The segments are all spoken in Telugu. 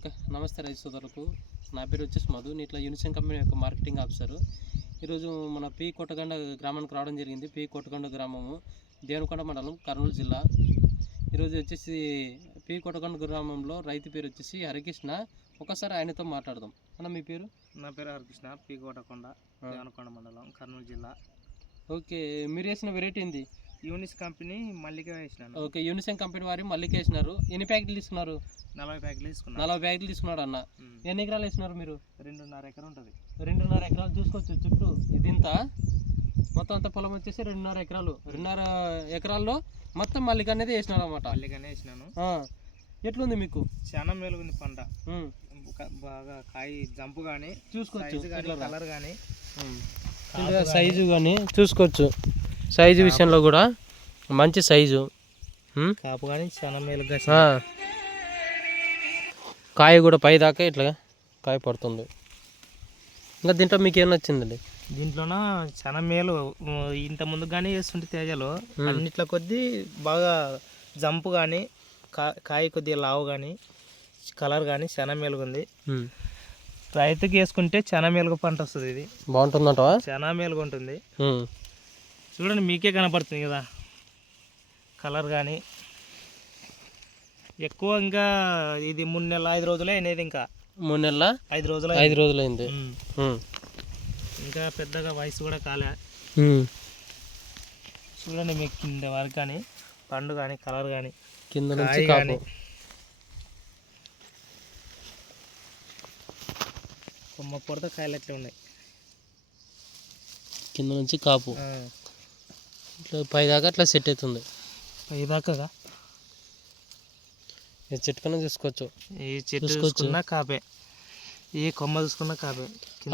ఓకే, నమస్తే రైతు సోదరులకు. నా పేరు వచ్చేసి మధు. నేను ఇట్లా యూనిసెన్ కంపెనీ యొక్క మార్కెటింగ్ ఆఫీసరు. ఈరోజు మన పి కొట్టగొండ గ్రామానికి రావడం జరిగింది. పి కొట్టగొండ గ్రామము, దేవనకొండ మండలం, కర్నూలు జిల్లా. ఈరోజు వచ్చేసి పి కొట్టగొండ గ్రామంలో రైతు పేరు వచ్చేసి హరికృష్ణ. ఒకసారి ఆయనతో మాట్లాడదాం. అన్న, మీ పేరు? నా పేరు హరికృష్ణ, పి కొట్టగొండ, దేవనకొండ మండలం, కర్నూలు జిల్లా. ఓకే, మీరు వేసిన వెరైటీ ఏంది? యూనిస్ కంపెనీ మల్లిక వేసినాను. ఓకే, యూనిసెన్ కంపెనీ వారి మల్లిక వేసినారు. ఎన్ని ప్యాకెట్లు తీసుకున్నారు? 40 ప్యాకెట్లు తీసుకున్నాను. 40 ప్యాకెట్లు తీసుకున్నాడు అన్న. ఎన్ని ఎకరాలు వేసినారు మీరు? 2.5 ఎకరం ఉంటుంది. 2.5 ఎకరాలు చూసుకోవచ్చు. చుట్టూ ఇదింతా మొత్తం అంత పొలం వచ్చేసి 2.5 ఎకరాలు. 2.5 ఎకరాల్లో మొత్తం మల్లిక అనేది వేసినారు అన్నమాట. మల్లికనే వేసినాను. ఎట్లుంది మీకు? చాలా మేలుగుంది పంట. బాగా కాయ జంపు కానీ చూసుకోవచ్చు, కలర్ కానీ సైజు కానీ చూసుకోవచ్చు. సైజు విషయంలో కూడా మంచి సైజు, కాపు కానీ చాలా మేలుగా, కాయ కూడా పై దాకా ఇట్లా కాయ పడుతుంది. ఇంకా దీంట్లో మీకు ఏం నచ్చిందండి? దీంట్లోన చాలా మేలు. ఇంత ముందు కానీ వేస్తుంటే తేజలో అన్నిట్ల కొద్దీ బాగా జంపు కానీ కాయ కొద్దిగా లావు కానీ కలర్ కానీ చాలా మేలుగా ఉంది. రైతుకి వేసుకుంటే చాలా మేలుగా పంట వస్తుంది. ఇది బాగుంటుందంటవా? చాలా మేలుగా ఉంటుంది. చూడండి, మీకే కనపడుతుంది కదా కలర్ కానీ. ఎక్కువ ఇంకా ఇది 3 నెలల 5 రోజులే అనేది. ఇంకా 3 నెలల 5 రోజులు 5 రోజులైంది. ఇంకా పెద్దగా వయసు కూడా కాలే. చూడండి, మీకు కింద వరకు కానీ పండు కానీ కలర్ కానీ కింద నుంచి కాపు, కొమ్మ పొడత కాయలు అట్లా ఉన్నాయి. కింద నుంచి కాపు ఇట్లా పై దాకా అట్లా సెట్ అవుతుంది. పై దాకా ఈ చెట్టు కన్నా చూసుకోవచ్చు. ఈ చెట్టు చూసుకున్న కాపే, ఈ కొమ్మ చూసుకున్న కాపే.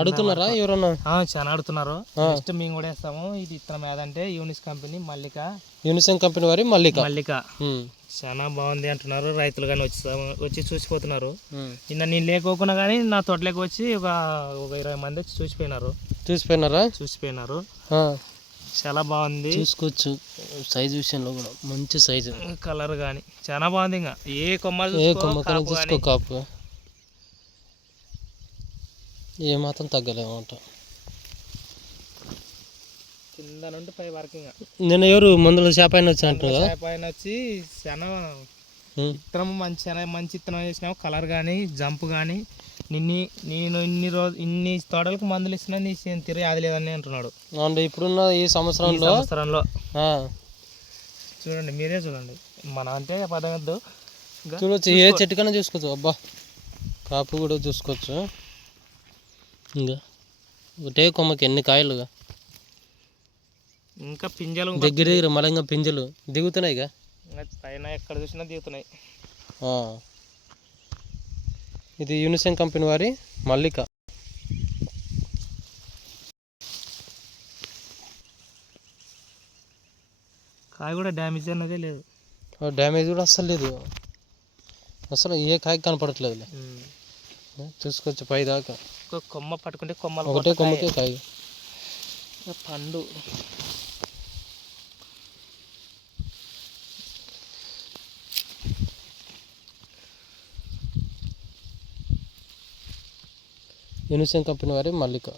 అడుగుతున్నారా ఎవరన్నా? చాలా అడుగుతున్నారు. నెక్స్ట్ మేము కూడా వేస్తాము. ఇది ఇత్తనం ఏదంటే యూనిస్ కంపెనీ మల్లిక, యూనిసెన్ కంపెనీ వారి మల్లిక. చాలా బాగుంది అంటున్నారు రైతులు కానీ వచ్చి చూసిపోతున్నారు. నిన్న నేను లేకోకుండా కానీ నా తోటలోకి వచ్చి ఒక 20 మంది వచ్చి చూసిపోయినారు. చాలా బాగుంది, చూసుకోవచ్చు. సైజు విషయంలో కూడా మంచి సైజు, కలర్ కానీ చాలా బాగుంది. ఇంకా ఏ కొమ్మ చూసుకో కాపు ఏ మాత్రం తగ్గలేమంట. కింద నుండి పై వరకు నిన్న ఎవరు మందుల చేప అయిన వచ్చినట్టు వచ్చి చాలా ఇత్తనం మంచి ఇత్తనం వేసినావు. కలర్ కానీ జంప్ కానీ నేను ఇన్ని తోటలకు మందులు ఇస్తున్నా నీ తిరిగి అది లేదని అంటున్నాడు. అంటే ఇప్పుడున్న ఈ సంవత్సరంలో చూడండి, మీరే చూడండి. మన అంటే పదవద్దు, చూడవచ్చు. ఏ చెట్టు కన్నా చూసుకోవచ్చు. అబ్బా, కాపు కూడా చూసుకోవచ్చు. ఇంకా ఒకటే కొమ్మకి ఎన్ని కాయలుగా, ఇంకా పింజలు దగ్గర మళ్ళీ ఇంకా పింజలు దిగుతున్నాయి. పైన ఎక్కడ చూసినా దిగుతున్నాయి. ఇది యూనిసెన్ కంపెనీ వారి మల్లిక. కాయ కూడా డ్యామేజ్ అన్నదే లేదు. డ్యామేజ్ కూడా అస్సలు లేదు. అసలు ఏ కాయ కనపడట్లేదు. చూసుకోవచ్చు పై దాకా. కొమ్మ పట్టుకుంటే కొమ్మలు ఒకటే కొమ్మకే కాయ. పండు యూనిసెన్ కంపెనీ వారి మల్లిక.